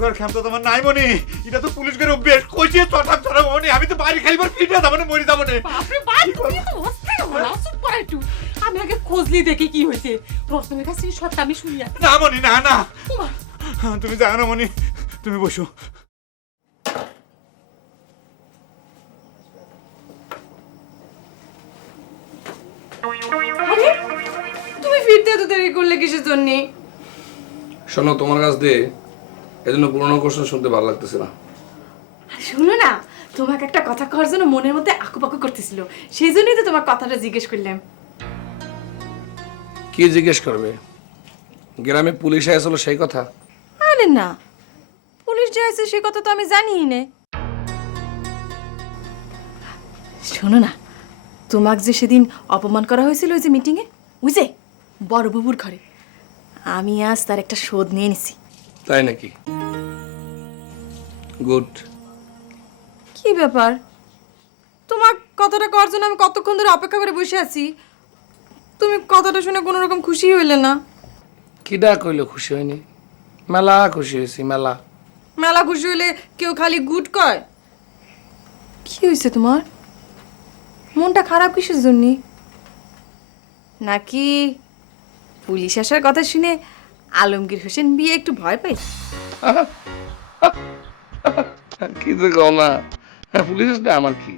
করার ক্ষমতা তোমার নাই মনে। এটা তো পুলিশ করে অভ্যেস। কইছে চটাম চটাম মনে? আমি তো বাড়ি খাইবার পিঠে যাব না মরি যাব না। বাপরে বাপ তুমি তো না চুপ করা একটু। আমি আগে খোঁজলি দেখি কি হয়েছে। রতনের কাছে সবটা আমি শুনি আর না মনি না না। ওমা, তুমি জানো না মনি। তুমি বসো। তুমি ফিরতে এত দেরি করলে কিসের জন্য? শোনো তোমার কাছ দিয়ে এজন্য পুরোনো কোশ্চেন শুনতে ভালো লাগতেছে না। শুনো না তোমাকে একটা কথা করার জন্য মনের মধ্যে আকুপাকু করতেছিল। সেই জন্যই তো তোমার কথাটা জিজ্ঞেস করলাম। কি জিজ্ঞেস করবে? গ্রামে পুলিশ আসলো সেই কথা? আরে না পুলিশ যে আছে সে কথা তো আমি জানিই নে। শোনো না তোমাকে যে সেদিন অপমান করা হয়েছিল ওই যে মিটিংয়ে বুঝে বড় বাবুর ঘরে আমি আজ তার একটা শোধ নিয়ে নিছি। তাই নাকি? গুড কি ব্যাপার? তোমার কথাটা করার জন্য আমি কতক্ষণ ধরে অপেক্ষা করে বসে আছি? তুমি কথাটা শুনে কোনো রকম খুশি হইলে না। কিডা কইলো খুশি হয়নি? মেলা খুশি হয়েছি মেলা। মেলা খুশি হইলে কেউ খালি গুড কয়? কি হয়েছে তোমার? মনটা খারাপ কিসের জন্য? নাকি পুলিশ আসার কথা শুনে আলমগীর হোসেন বিয়ে একটু ভয় পাই। কি তো কও না? হ্যাঁ পুলিশ আসলে আমার কি?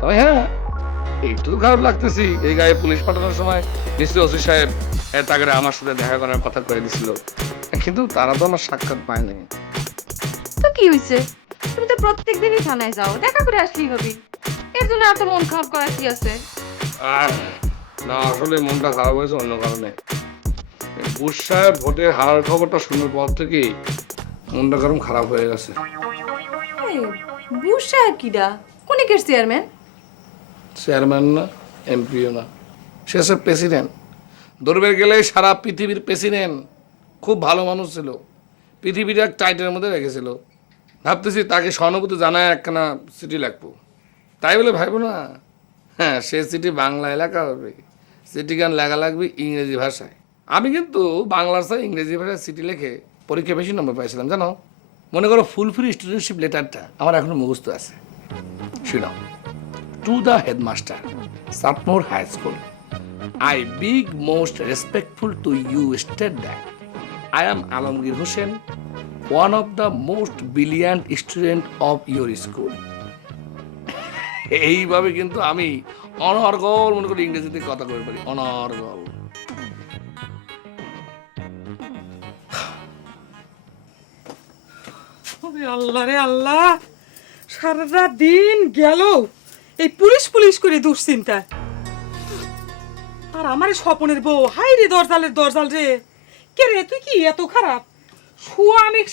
তবে হ্যাঁ একটু খারাপ লাগতেছি। এই গায়ে পুলিশ পাঠানোর সময় নিশ্চয় ওসি সাহেব এ, তাকে আমার সাথে দেখা করার কথা করে দিছিল। কিন্তু তারা তো আমার সাক্ষাৎ পায়নি। তো কি হয়েছে তুমি তো প্রত্যেক দিনই থানায় যাও দেখা করে আসলেই হবে। এর জন্য এত মন খারাপ করার কি আছে? আর না আসলে মনটা খারাপ হয়েছে অন্য কারণে। বুশ সাহেব ভোটে হারার খবরটা শোনার পর থেকেই মনটা গরম খারাপ হয়ে গেছে। বুশ সাহেব কিডা? কোনিকের চেয়ারম্যান চেয়ারম্যান না এমপিও না। সে হচ্ছে প্রেসিডেন্ট ধরবে গেলে সারা পৃথিবীর প্রেসিডেন্ট খুব ভালো মানুষ ছিল। পৃথিবীর এক টাইটের মধ্যে রেখেছিল। ভাবতেছি তাকে সহানুভূতি জানায় একখানা চিঠি লাগবো। তাই বলে ভাইবো না? হ্যাঁ সে চিঠি বাংলা এলাকা হবে। চিঠি গান লেখা লাগবে ইংরেজি ভাষায়। আমি কিন্তু বাংলার সাথে ইংরেজি ভাষায় সিটি লিখে পরীক্ষা বেশি নম্বর পাইছিলাম, জানো? মনে করো ফুল ফ্রি স্টুডেন্টশিপ লেটারটা আমার এখনও মুখস্থ আছে। শুনো to the headmaster Satmor high school I beg most respectful to you state that I am Alamgir Hossain one of the most brilliant student of your school এইভাবে কিন্তু আমি অনর্গল মনে করি ইংরেজিতে কথা বলতে পারি, অনর্গল। আল্লাহ, রে আল্লাহ। সারাটা দিন গেল। এই পুলিশ পুলিশ করে আর আমার স্বপনের বউ, হাই রে দরজালের দরজাল রে। কে রে, তুই কি এত খারাপ?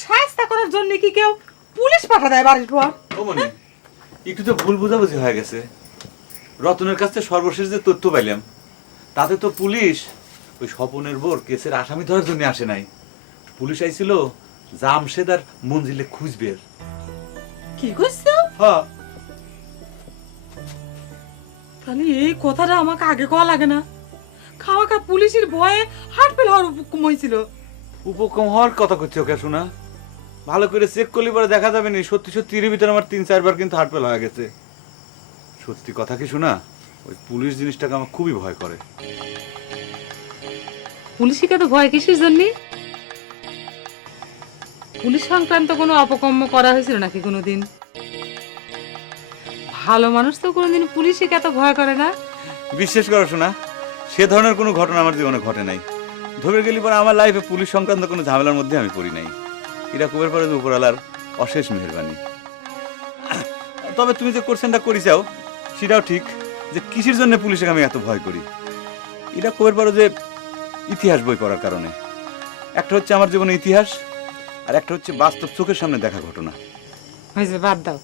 সাহায্য করার জন্য কি কেউ পুলিশ পাঠা দেয় বাড়ির পর একটু তো ভুল বোঝাবুঝি হয়ে গেছে। রতনের কাছ থেকে সর্বশেষ যে তথ্য পাইলাম, তাতে তো পুলিশ ওই স্বপনের বোর কেসের আসামি ধরার জন্য আসে নাই। পুলিশ আইছিল জামশেদ আর মঞ্জিলে খুঁজবে কি করছ হ্যাঁ। তাহলে এই কথাটা আমাকে আগে কওয়া লাগে না। খাওয়া খা পুলিশের ভয়ে হাট ফেল হওয়ার উপক্রম হয়েছিল উপকম হওয়ার কথা করছে ওকে শোনা? ভালো করে চেক করলে পরে দেখা যাবে না সত্যি সত্যি এর ভিতরে আমার তিন চারবার কিন্তু হার্টফেল হয়ে গেছে। সত্যি কথা কি শোনা? ওই পুলিশ জিনিসটাকে আমার খুবই ভয় করে। পুলিশকে তো ভয় কিসের জন্য? পুলিশ সংক্রান্ত কোনো অপকর্ম করা হয়েছিল নাকি কোনোদিন? ভালো মানুষ তো কোনো কোনোদিন পুলিশকে এত ভয় করে না? বিশ্বাস করো শোনা সে ধরনের কোনো ঘটনা আমার জীবনে ঘটে নাই। ধরে গেলি পরে আমার লাইফে পুলিশ সংক্রান্ত কোনো ঝামেলার মধ্যে আমি পড়ি নাই। এটা কুবের পরে উপরালার অশেষ মেহরবানি। তবে তুমি যে কোশ্চেনটা করি চাও সেটাও ঠিক যে কিসের জন্য পুলিশকে আমি এত ভয় করি? এটা কুবের পরে যে ইতিহাস বই পড়ার কারণে। একটা হচ্ছে আমার জীবনে ইতিহাস আর একটা হচ্ছে বাস্তব চোখের সামনে দেখা ঘটনা। হয়েছে বাদ দাও।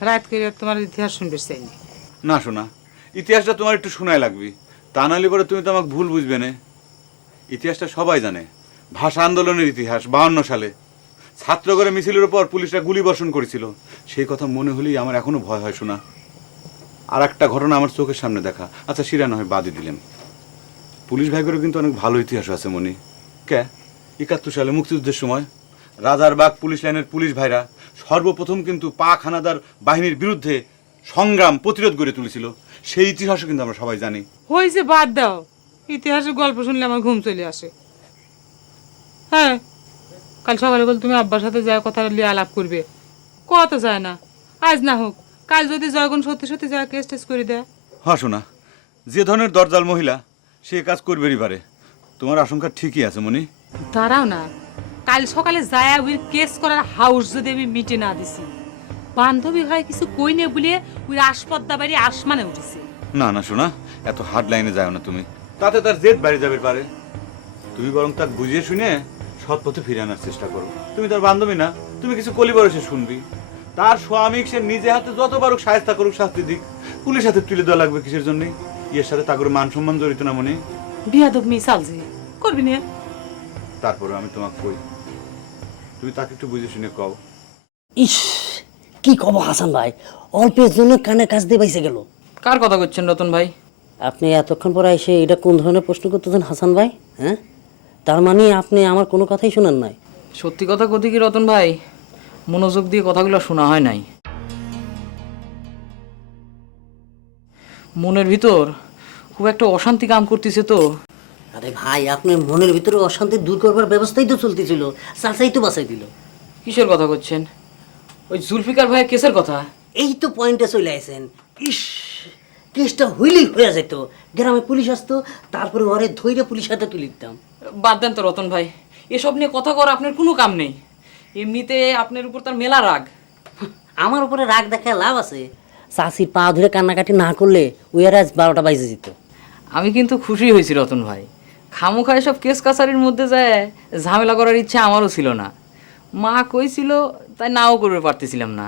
রাত করে তোমার ইতিহাস শুনবে চাই না। শোনা ইতিহাসটা তোমার একটু শোনায় লাগবে। তা নাহলে পরে তুমি তো আমাকে ভুল বুঝবে না। ইতিহাসটা সবাই জানে ভাষা আন্দোলনের ইতিহাস বাহান্ন সালে। ছাত্র করে মিছিলের উপর পুলিশরা গুলি বর্ষণ করেছিল। সেই কথা মনে হলেই আমার এখনও ভয় হয় শোনা। আর একটা ঘটনা আমার চোখের সামনে দেখা। আচ্ছা সিরা নয় বাদই দিলেন। পুলিশ ভাইগেরও কিন্তু অনেক ভালো ইতিহাস আছে মনি। কে? একাত্তর সালে মুক্তিযুদ্ধের সময়। রাজারবাগ পুলিশ লাইনের পুলিশ ভাইরা সর্বপ্রথম কিন্তু পাক হানাদার বাহিনীর বিরুদ্ধে সংগ্রাম প্রতিরোধ গড়ে তুলেছিল। সেই ইতিহাসও কিন্তু আমরা সবাই জানি। হয়েছে বাদ দাও। ইতিহাসের গল্প শুনলে আমার ঘুম চলে আসে। হ্যাঁ কাল সকালে বল তুমি আব্বার সাথে যায় কথা নিয়ে আলাপ করবে। কত যায় না। আজ না হোক কাল যদি জয়গুণ সত্যি সত্যি যায় কেস টেস করে দেয়। হ্যাঁ শোনা। যে ধরনের দরজাল মহিলা সে কাজ করবেরই পারে তোমার আশঙ্কা ঠিকই আছে মনি দাঁড়াও না। কাল সকালে যায় ওই কেস করার হাউস যদি আমি মিটে না দিছি। বান্ধবী হয় কিছু কই নে বলে ওই আসপদ্দা বাড়ি আসমানে উঠেছে। না না শোনা এত হার্ড লাইনে যাও না তুমি। তাতে তার জেদ বাড়ি যাবে পারে। তুমি বরং তাকে বুঝিয়ে শুনে সৎ পথে ফিরে আনার চেষ্টা করো। তুমি তার বান্ধবী না তুমি কিছু কলি সে শুনবি। তার স্বামী সে নিজে হাতে যত পারুক সাহেস্তা করুক শাস্তি দিক। পুলিশ হাতে তুলে দেওয়া লাগবে কিসের জন্য? ইয়ের সাথে তাগর মান সম্মান জড়িত না মনে? বিয়াদব মিসাল যে করবি না। তারপরে আমি তোমাকে কই? তুমি তাকে একটু বুঝে শুনে কও। ইস কি কব হাসান ভাই? অল্পের জন্য কানে কাজ দিয়ে পাইছে গেল। কার কথা করছেন রতন ভাই? আপনি এতক্ষণ পরে এসে এটা কোন ধরনের প্রশ্ন করতেছেন হাসান ভাই হ্যাঁ? তার মানে আপনি আমার কোনো কথাই শোনেন নাই। সত্যি কথা কথি কি রতন ভাই? মনোযোগ দিয়ে কথাগুলো শোনা হয় নাই। মনের ভিতর খুব একটা অশান্তি কাম করতেছে তো। আরে ভাই আপনার মনের ভিতরে অশান্তি দূর করবার ব্যবস্থাই তো চলতেছিল। চাচাই তো বাঁচাই দিল। কিসের কথা করছেন? ওই জুলফিকার ভাইয়ের কেসের কথা? এই তো পয়েন্টে চলে আসেন ইস কেসটা হইলেই হয়ে যেত। গ্রামে পুলিশ আসতো তারপরে ঘরে ধৈর্য পুলিশ হাতে তুলে দিতাম। বাদ দেন তো রতন ভাই এসব নিয়ে কথা করা আপনার কোনো কাম নেই। এমনিতে আপনার উপর তার মেলা রাগ। আমার উপরে রাগ দেখা লাভ আছে। চাষির পা ধরে কান্নাকাটি না করলে ওই আর আজ বারোটা বাইজে যেত। আমি কিন্তু খুশি হয়েছি রতন ভাই। খামোখা এসব কেস কাছারির মধ্যে যায় ঝামেলা করার ইচ্ছা আমারও ছিল না। মা কইছিল তাই নাও করতে পারতেছিলাম না।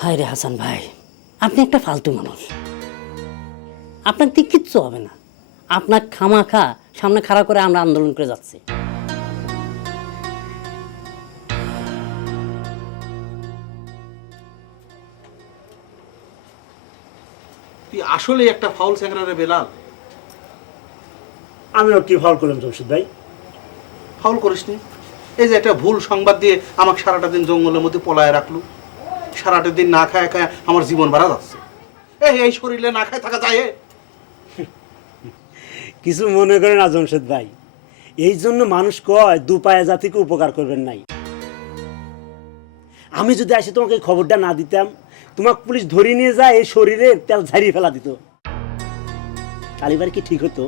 হায় রে হাসান ভাই আপনি একটা ফালতু মানুষ। আপনার দিক কিচ্ছু হবে না। আপনার খামা খা সামনে খাড়া করে আমরা আন্দোলন করে যাচ্ছি। তুই আসলে একটা ফাউল স্যাংরারে বেলাল। আমিও কি ফাউল করলাম জমশেদ ভাই? ফাউল করিসনি। এই যে একটা ভুল সংবাদ দিয়ে আমাকে সারাটা দিন জঙ্গলের মধ্যে পলায় রাখল। সারাটা দিন না খায় খায় আমার জীবন বাড়া যাচ্ছে। এই এই শরীরে না খায় থাকা যায়? কিছু মনে করেন না জমশেদ ভাই। এই জন্য মানুষ কয় দু পায়ে জাতিকে উপকার করবেন নাই। আমি যদি আসি তোমাকে এই খবরটা না দিতাম তোমাকে পুলিশ ধরে নিয়ে যায় এই শরীরে তেল ঝারিয়ে ফেলা দিত। তালিবার কি ঠিক হতো?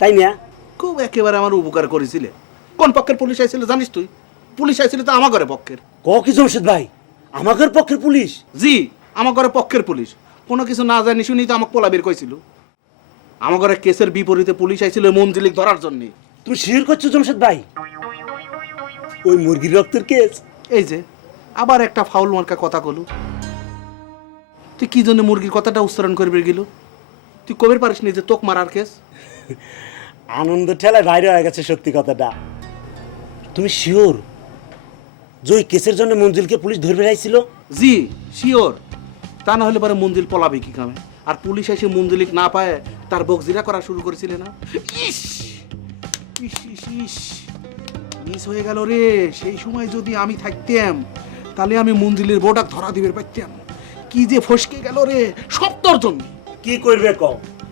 তাই না? খুব একেবারে আমার উপকার করেছিলে। কোন পক্ষের পুলিশ আইছিল জানিস তুই? পুলিশ আইছিল তো আমার ঘরে পক্ষের। ক কি জমশেদ ভাই? আমাদের পক্ষের পুলিশ? জি আমার ঘরে পক্ষের পুলিশ। কোনো কিছু না জানি শুনি তো আমাকে পোলা বের কইছিল। আমার ঘরে কেসের বিপরীতে পুলিশ আইছিল মঞ্জিলিক ধরার জন্য। তুমি শির করছ জমশেদ ভাই? ওই মুরগির রক্তের কেস? এই যে আবার একটা ফাউল মার্কা কথা কলু। তুই কি জন্য মুরগির কথাটা উচ্চারণ করবে গেল? তুই কবে পারিস নি যে তোক মারার কেস? আনন্দ ঠেলায় বাইরে হয়ে গেছে সত্যি কথাটা। তুমি শিওর? যে ওই কেসের জন্য মঞ্জিলকে পুলিশ ধরে বেড়াইছিল জি শিওর। তা না হলে পরে মঞ্জিল পলাবে কি কামে? আর পুলিশ এসে মঞ্জিলিক না পায় তার বকজিরা করা শুরু করেছিলে না? ইস! ইস ইস ইস! মিস হয়ে গেল রে। সেই সময় যদি আমি থাকতাম তাহলে আমি মঞ্জিলের বোটাক ধরা দিবে পাইতাম কি যে ফসকে গেল রে সব তোর জন্য। কি করবে ক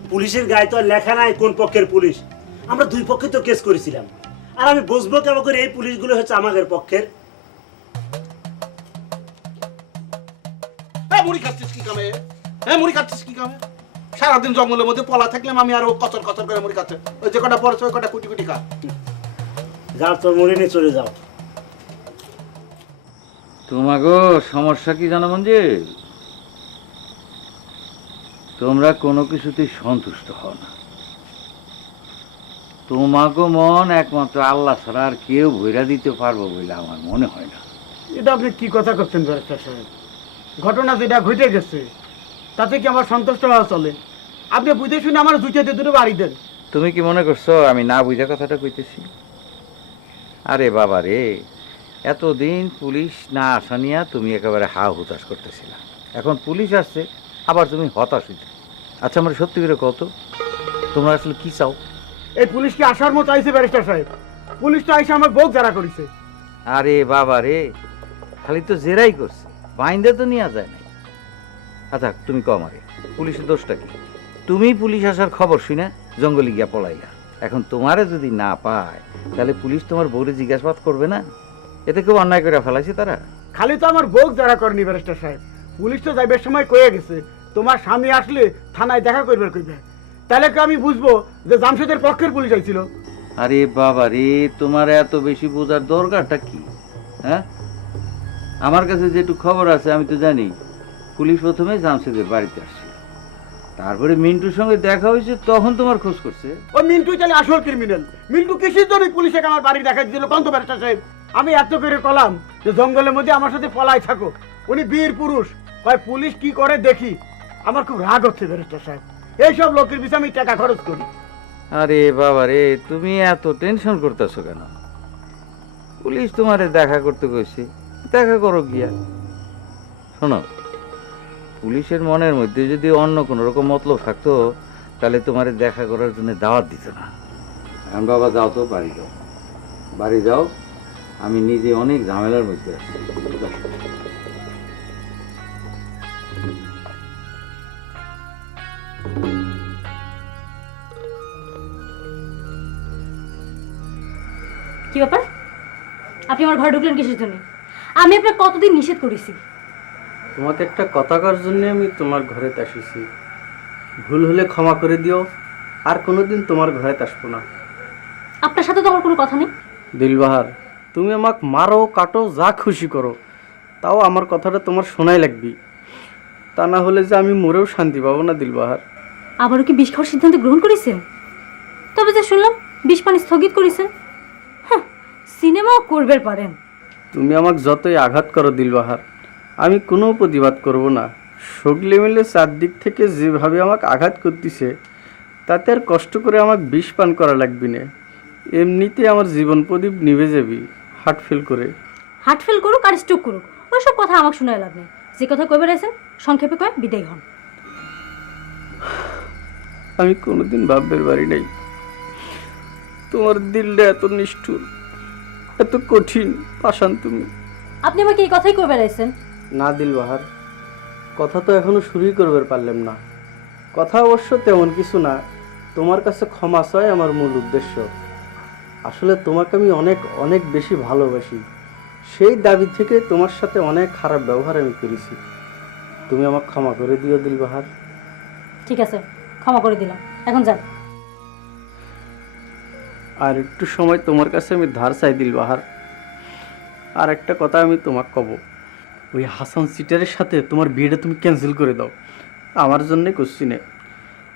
পুলিশের গায়ে তো লেখা নাই কোন পক্ষের পুলিশ। আমরা দুই পক্ষে তো কেস করেছিলাম। আর আমি বুঝব কেমন করে এই পুলিশগুলো হচ্ছে আমাদের পক্ষের। হ্যাঁ মুড়ি খাচ্ছিস কি কামে? হ্যাঁ মুড়ি খাচ্ছিস কি কামে? সারাদিন জঙ্গলের মধ্যে পলা থাকলাম আমি আরও কচর কচর করে মুড়ি খাচ্ছে। ওই যে কটা পড়ছে ওই কটা কুটি কুটি খা। যাও তোর মরে নিয়ে চলে যাও। তোমাগো সমস্যা কি জানো মঞ্জিল? তোমরা কোনো কিছুতেই সন্তুষ্ট হও না। তোমাগো মন একমাত্র আল্লাহ ছাড়া আর কেউ ভৈরা দিতে পারব বলে আমার মনে হয় না। এটা আপনি কি কথা করছেন ব্যারিস্টার সাহেব? ঘটনা যেটা ঘটে গেছে তাতে কি আমার সন্তুষ্ট হওয়া চলে? আপনি বুঝে শুনে আমার দুইটাতে দুটো বাড়ি দেন। তুমি কি মনে করছ আমি না বুঝা কথাটা কইতেছি? আরে বাবা রে এতদিন পুলিশ না আসা নিয়া তুমি একেবারে হা হুতাশ করতেছিলা। এখন পুলিশ আসছে আবার তুমি হতাশ হইতে। আচ্ছা আমার সত্যি করে কত তোমরা আসলে কি চাও? এই পুলিশ কি আসার মতো আইছে ব্যারিস্টার সাহেব। পুলিশ তো আইসে আমার বউ যারা করেছে। আরে বাবা রে খালি তো জেরাই করছে বাইন্দে তো নেওয়া যায় না আচ্ছা তুমি কম আরে পুলিশের দোষটা কি? তুমি পুলিশ আসার খবর শুনে জঙ্গলে গিয়া পলাইলা। এখন তোমারে যদি না পায় তাহলে পুলিশ তোমার বউরে জিজ্ঞাসাবাদ করবে না? এতে কেউ অন্যায় করে ফেলাইছে তারা? খালি তো আমার বউ যারা করেনি ব্যারিস্টার সাহেব। পুলিশ তো যাইবার সময় কয়ে গেছে তোমার স্বামী আসলে থানায় দেখা করবে কইবে। তাহলে কি আমি বুঝব যে জামশেদের পক্ষের পুলিশ আইছিল? আরে বাবা রে তোমার এত বেশি বোঝার দরকারটা কি? হ্যাঁ? আমার কাছে যেটু খবর আছে আমি তো জানি। পুলিশ প্রথমে জামশেদের বাড়িতে আসছে তারপরে মিন্টুর সঙ্গে দেখা হয়েছে তখন তোমার খোঁজ করছে। ও মিন্টু চালে আসল ক্রিমিনাল মিন্টু কিসের জন্য পুলিশে আমার বাড়ি দেখা দিল কন্ত ব্যারিস্টার সাহেব আমি এত করে কলাম যে জঙ্গলের মধ্যে আমার সাথে পলাই থাকো। উনি বীর পুরুষ। ভাই পুলিশ কি করে দেখি? আমার খুব রাগ হচ্ছে ব্যারিস্টার সাহেব। এইসব লোকের পিছনে আমি টাকা খরচ করি। আরে বাবা রে তুমি এত টেনশন করতেছো কেন? পুলিশ তোমারে দেখা করতে কইছে দেখা করো গিয়া। শোনো পুলিশের মনের মধ্যে যদি অন্য কোনো রকম মতলব থাকতো তাহলে তোমারে দেখা করার জন্য দাওয়াত দিত না। এখন বাবা যাও তো বাড়ি যাও। বাড়ি যাও আমি নিজে অনেক ঝামেলার মধ্যে আছি। কি ব্যাপার? আপনি আমার ঘরে ঢুকলেন কিসের জন্য? আমি আপনার কতদিন নিষেধ করেছি? তোমাকে একটা কথা করার জন্য আমি তোমার ঘরে আসিছি। ভুল হলে ক্ষমা করে দিও আর কোনোদিন তোমার ঘরে আসব না। আপনার সাথে তো আমার কোনো কথা নেই। দিলবাহার তুমি আমাকে মারো কাটো যা খুশি করো তাও আমার কথাটা তোমার শোনাই লাগবি। তা না হলে যে আমি মরেও শান্তি পাবো না দিলবাহার। আবারও কি বিষ খাওয়ার সিদ্ধান্ত গ্রহণ করেছেন? তবে যে শুনলাম বিষ পানি স্থগিত করেছেন। সিনেমাও করবে পারেন। তুমি আমাকে যতই আঘাত করো দিলবাহার আমি কোনো প্রতিবাদ করব না। সগলে মিলে চারদিক থেকে যেভাবে আমাকে আঘাত করতেছে তাতে আর কষ্ট করে আমাকে বিষ পান করা লাগবি না। এমনিতে আমার জীবন প্রদীপ নিভে যাবি হার্ট ফেল করে। হার্ট ফেল করুক আর স্ট্রোক করুক ওইসব কথা আমাকে শোনায় লাভ নেই। যে কথা কবে রয়েছেন সংক্ষেপে কয় বিদায় হন। আমি কোনোদিন ভাববের বাড়ি নাই। তোমার দিলটা এত নিষ্ঠুর। এত কঠিন পাষাণ তুমি। আপনি আমাকে এই কথাই কবে রয়েছেন না দিল বাহার কথা তো এখনও শুরুই করবার পারলাম না। কথা অবশ্য তেমন কিছু না তোমার কাছে ক্ষমা চাই আমার মূল উদ্দেশ্য। আসলে তোমাকে আমি অনেক অনেক বেশি ভালোবাসি। সেই দাবি থেকে তোমার সাথে অনেক খারাপ ব্যবহার আমি করেছি। তুমি আমাকে ক্ষমা করে দিও দিল বাহার ঠিক আছে ক্ষমা করে দিলাম। এখন যান। আর একটু সময় তোমার কাছে আমি ধার চাই দিল বাহার আর একটা কথা আমি তোমাকে কব, ওই হাসান সিটারের সাথে তোমার বিয়েটা তুমি ক্যান্সেল করে দাও। আমার জন্যে কোশ্চিনে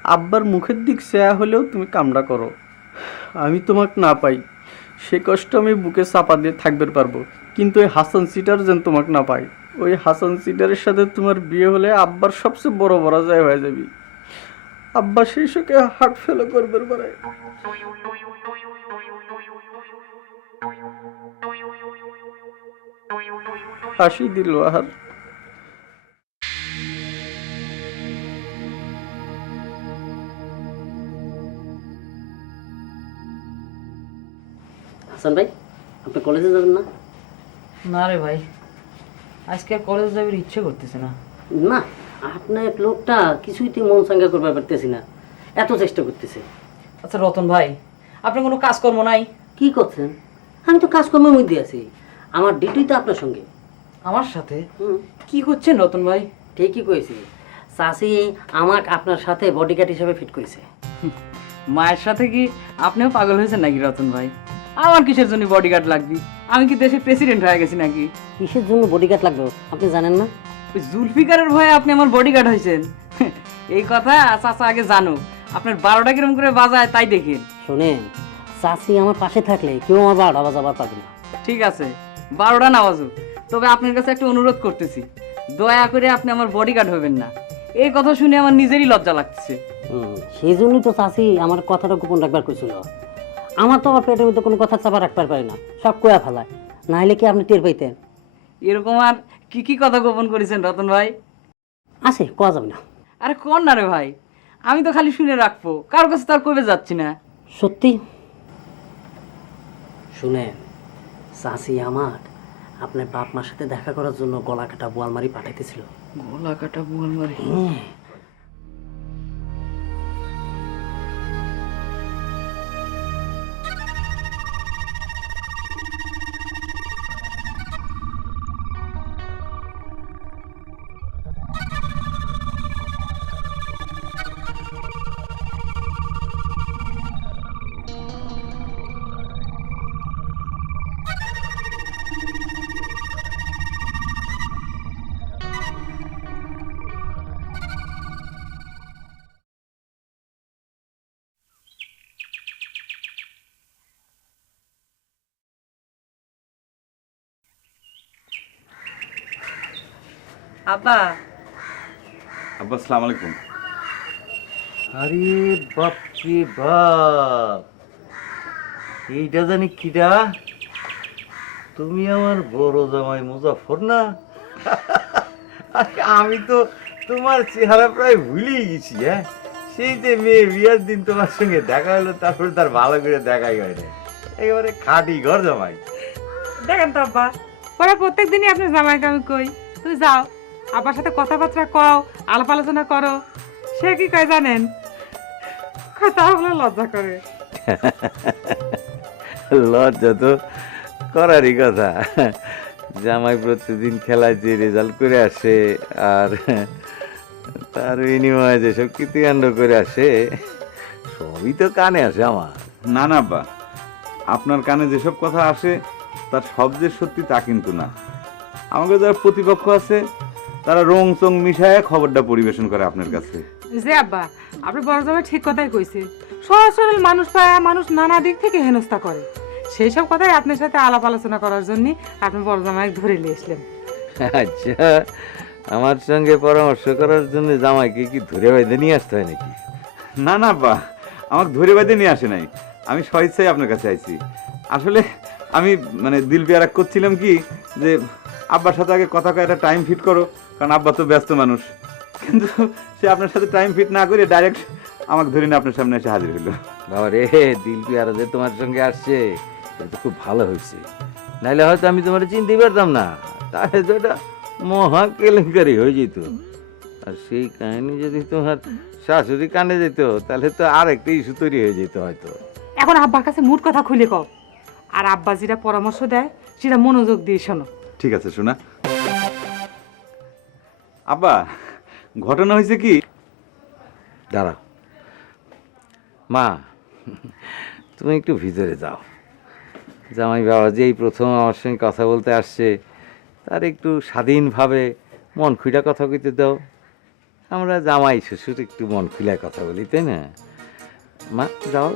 আব্বার মুখের দিক চেয়া হলেও তুমি কামড়া করো। আমি তোমাকে না পাই, সে কষ্ট আমি বুকে চাপা দিয়ে থাকবে পারব। কিন্তু ওই হাসান সিটার যেন তোমাকে না পাই ওই হাসান সিটারের সাথে তোমার বিয়ে হলে আব্বার সবচেয়ে বড় বড় যায় হয়ে যাবি। আব্বা সেই শোকে হার্ট ফেলো করবে পারে। আসি দিল আহার হাসান ভাই আপনি কলেজে যাবেন না? না রে ভাই আজকে আর কলেজ যাবার ইচ্ছে করতেছে না। না আপনার লোকটা কিছুইতে মন চাঙ্গা করতে পারতেছি না। এত চেষ্টা করতেছে। আচ্ছা রতন ভাই আপনার কোনো কাজকর্ম নাই? কি করছেন? আমি তো কাজকর্মের মধ্যে আছি। আমার ডিউটি তো আপনার সঙ্গে। আমার সাথে? কি করছেন রতন ভাই? ঠিকই কয়েছি চাষি আমাকে আপনার সাথে বডিগার্ড হিসেবে ফিট করেছে মায়ের সাথে কি আপনিও পাগল হয়েছেন নাকি রতন ভাই? আমার কিসের জন্য বডিগার্ড লাগবে? আমি কি দেশের প্রেসিডেন্ট হয়ে গেছি নাকি? কিসের জন্য বডিগার্ড লাগবে? আপনি জানেন না? ওই জুলফিকারের ভয়ে আপনি আমার বডিগার্ড হয়েছেন। এই কথা চাচা আগে জানো আপনার বারোটা কিরম করে বাজায় তাই দেখেন। শোনেন চাষি আমার পাশে থাকলে কেউ আমার বারোটা বাজাবার পারবে না। ঠিক আছে। বারোটা না বাজু তবে আপনার কাছে একটা অনুরোধ করতেছি। দয়া করে আপনি আমার বডিগার্ড হবেন না। এই কথা শুনে আমার নিজেরই লজ্জা লাগছে। সেই জন্যই তো চাষি আমার কথাটা গোপন রাখবার করছিল আমার তো আবার পেটের মধ্যে কোনো কথা চাপা রাখবার পারে না। সব কয়া ফেলায়। না হলে কি আপনি টের পাইতেন? এরকম আর কি কি কথা গোপন করেছেন রতন ভাই? আছে কয়া যাবে না। আরে কোন না রে ভাই? আমি তো খালি শুনে রাখব। কার কাছে তার কবে যাচ্ছি না। সত্যি? শুনে চাষি আমার আপনার বাপ মার সাথে দেখা করার জন্য গলা কাটা বোয়ালমারি পাঠাইতেছিল। গলা কাটা বোয়াল আব্বা। আব্বা আসসালামু আলাইকুম। আরে বাপ রে বাপ। এইটা জানি কিটা তুমি আমার বড় জামাই মুজাফর না? আমি তো তোমার চেহারা প্রায় ভুলেই গেছি হ্যাঁ? সেই যে মেয়ে বিয়ার দিন তোমার সঙ্গে দেখা হলো তারপরে তার ভালো করে দেখাই হয় না একেবারে খাটি ঘর জামাই। দেখেন তো আব্বা ওরা প্রত্যেক দিনই আপনার জামাইকে আমি কই। তুমি যাও। আব্বার সাথে কথাবার্তা কও আলাপ আলোচনা করো। সে কি কয় জানেন? কথা বলে লজ্জা করে। লজ্জা তো করারই কথা। জামাই প্রতিদিন খেলায় যে রেজাল্ট করে আসে আর তার বিনিময়ে যেসব কৃতিকাণ্ড করে আসে সবই তো কানে আসে আমার। না না বা আপনার কানে যেসব কথা আসে তার সব যে সত্যি তা কিন্তু না। আমাকে যারা প্রতিপক্ষ আছে তারা রং চং মিশায় খবরটা পরিবেশন করে আপনার কাছে। যে আব্বা আপনি বড় জামাই ঠিক কথাই কইছে। সহজ সরল মানুষ পায় মানুষ নানা দিক থেকে হেনস্থা করে। সেই সব কথাই আপনার সাথে আলাপ আলোচনা করার জন্য আপনি বড় জামাই ধরে নিয়ে আসলেন। আচ্ছা আমার সঙ্গে পরামর্শ করার জন্য জামাইকে কি ধরে বাইদে নিয়ে আসতে হয় নাকি? না না আব্বা আমাকে ধরে বাঁধে নিয়ে আসে নাই। আমি স্বেচ্ছায় আপনার কাছে আইছি। আসলে আমি মানে দিল পেয়ারাক করছিলাম কি যে আব্বার সাথে আগে কথা কয়ে একটা টাইম ফিট করো কারণ আব্বা তো ব্যস্ত মানুষ। কিন্তু সে আপনার সাথে টাইম ফিট না করে ডাইরেক্ট আমাকে ধরে নিয়ে আপনার সামনে এসে হাজির হলো। বাবা রে দিল পেয়ারা যে তোমার সঙ্গে আসছে এটা তো খুব ভালো হয়েছে। নাইলে হয়তো আমি তোমার চিনতেই পারতাম না। তাহলে তো এটা মহা কেলেঙ্কারি হয়ে যেত। আর সেই কাহিনী যদি তোমার শাশুড়ি কানে যেত তাহলে তো আর একটা ইস্যু তৈরি হয়ে যেত হয়তো। এখন আব্বার কাছে মুড কথা খুলে কও। আর আব্বা যেটা পরামর্শ দেয় সেটা মনোযোগ দিয়ে শোনো। ঠিক আছে, শোনা। আব্বা, ঘটনা হয়েছে কি? দাঁড়া মা, তুমি একটু ভিতরে যাও। জামাই বাবা যে এই প্রথম আমার সঙ্গে কথা বলতে আসছে। তার একটু স্বাধীনভাবে মন খুইলা কথা কইতে দাও। আমরা জামাই শ্বশুর একটু মন খুলে কথা বলি, তাই না? মা, যাও।